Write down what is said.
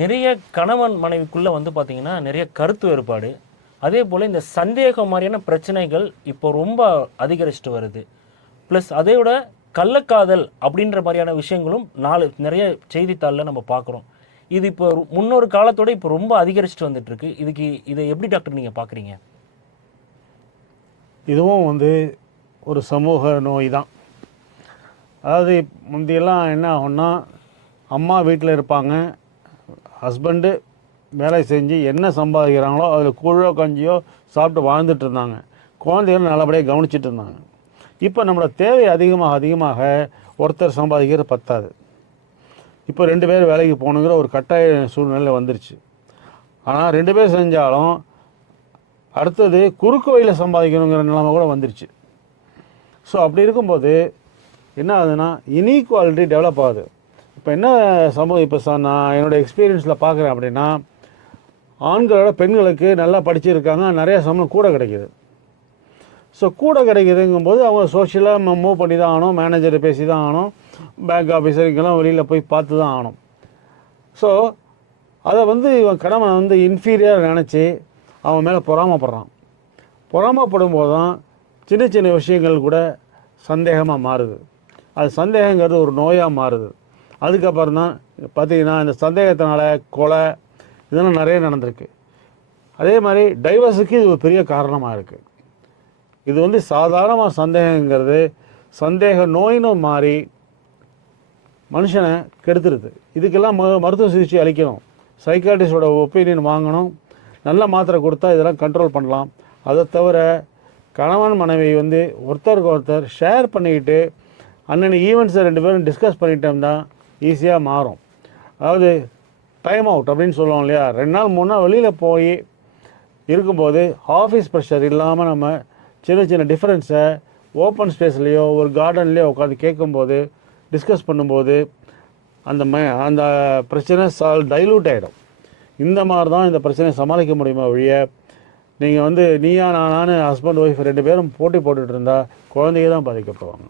நிறைய கணவன் மனைவிக்குள்ளே வந்து பார்த்தீங்கன்னா நிறைய கருத்து வேறுபாடு, அதே போல் இந்த சந்தேகம் மாதிரியான பிரச்சனைகள் இப்போ ரொம்ப அதிகரிச்சுட்டு வருது. ப்ளஸ் அதை விட கள்ளக்காதல் அப்படின்ற மாதிரியான விஷயங்களும் நிறைய செய்தித்தாளில் நம்ம பார்க்குறோம். இது இப்போ முன்னொரு காலத்தோட இப்போ ரொம்ப அதிகரிச்சுட்டு வந்துட்டு இருக்கு. இதை எப்படி டாக்டர் நீங்கள் பார்க்குறீங்க? இதுவும் வந்து ஒரு சமூக நோய் தான். அதாவது முந்தியெல்லாம் என்ன ஆகும்னா, அம்மா வீட்டில் இருப்பாங்க, ஹஸ்பண்டு வேலை செஞ்சு என்ன சம்பாதிக்கிறாங்களோ அதில் கூழோ கஞ்சியோ சாப்பிட்டு வாழ்ந்துட்டு இருந்தாங்க. குழந்தைகள் நல்லபடியாக கவனிச்சிட்டு இருந்தாங்க. இப்போ நம்மளோட தேவை அதிகமாக ஒருத்தர் சம்பாதிக்கிறது பத்தாது. இப்போ 2 பேர் வேலைக்கு போகணுங்கிற ஒரு கட்டாய சூழ்நிலை வந்துருச்சு. ஆனால் 2 பேர் செஞ்சாலும் அடுத்தது குறுக்கு வழியில் சம்பாதிக்கணுங்கிற நிலைமை கூட வந்துருச்சு. ஸோ அப்படி இருக்கும்போது என்ன ஆகுதுன்னா, இனீக்வாலிட்டி டெவலப் ஆகுது. இப்போ என்ன சமூகம், இப்போ நான் என்னோடய எக்ஸ்பீரியன்ஸில் பார்க்குறேன் அப்படின்னா, ஆண்களோட பெண்களுக்கு நல்லா படிச்சிருக்காங்க, நிறையா சம்பளம் கூட கிடைக்கிது. ஸோ கூட கிடைக்குதுங்கும்போது அவங்க சோஷியலாக மூவ் பண்ணி தான் ஆகணும், மேனேஜரை பேசி தான் ஆகணும், பேங்க் ஆஃபீஸருக்கெல்லாம் வெளியில் போய் பார்த்து தான் ஆகணும். ஸோ அதை வந்து இவன் கடமை வந்து இன்ஃபீரியர் நினச்சி அவன் மேலே பொறாமப்படுறான். பொறாமப்படும் போது தான் சின்ன சின்ன விஷயங்கள் கூட சந்தேகமாக மாறுது. அது சந்தேகங்கிறது ஒரு நோயாக மாறுது. அதுக்கப்புறம் தான் பார்த்திங்கன்னா இந்த சந்தேகத்தினால கொலை இதெல்லாம் நிறைய நடந்திருக்கு. அதே மாதிரி டைவர்ஸுக்கு இது ஒரு பெரிய காரணமாக இருக்குது. இது வந்து சாதாரணமாக சந்தேகங்கிறது சந்தேக நோயின்னு மாறி மனுஷனை கெடுத்துருது. இதுக்கெல்லாம் மருத்துவ சிகிச்சை அளிக்கணும், சைக்காட்ரிஸ்டோட ஒப்பீனியன் வாங்கணும், நல்ல மாத்திரை கொடுத்தா இதெல்லாம் கண்ட்ரோல் பண்ணலாம். அதை தவிர கணவன் மனைவி வந்து ஒருத்தருக்கு ஒருத்தர் ஷேர் பண்ணிக்கிட்டு அன்னன்னைக்கு ஈவெண்ட்ஸை 2 பேரும் டிஸ்கஸ் பண்ணிட்டோம்னா ஈஸியாக மாறும். அதாவது டைம் அவுட் அப்படின்னு சொல்லுவோம் இல்லையா, 2 நாள் 3 நாள் வெளியில் போய் இருக்கும்போது ஆஃபீஸ் ப்ரெஷர் இல்லாமல் நம்ம சின்ன சின்ன டிஃப்ரென்ஸை ஓப்பன் ஸ்பேஸ்லேயோ ஒரு கார்டன்லேயோ உட்காந்து கேட்கும்போது டிஸ்கஸ் பண்ணும்போது அந்த பிரச்சனை டைலூட் ஆகிடும். இந்த மாதிரி தான் இந்த பிரச்சனையை சமாளிக்க முடியுமா ஒழிய, நீங்கள் வந்து நீயா நானு ஹஸ்பண்ட் ஒய்ஃப் 2 பேரும் போட்டி போட்டுட்டு இருந்தால் குழந்தைங்க தான் பாதிக்கப்படுவாங்க.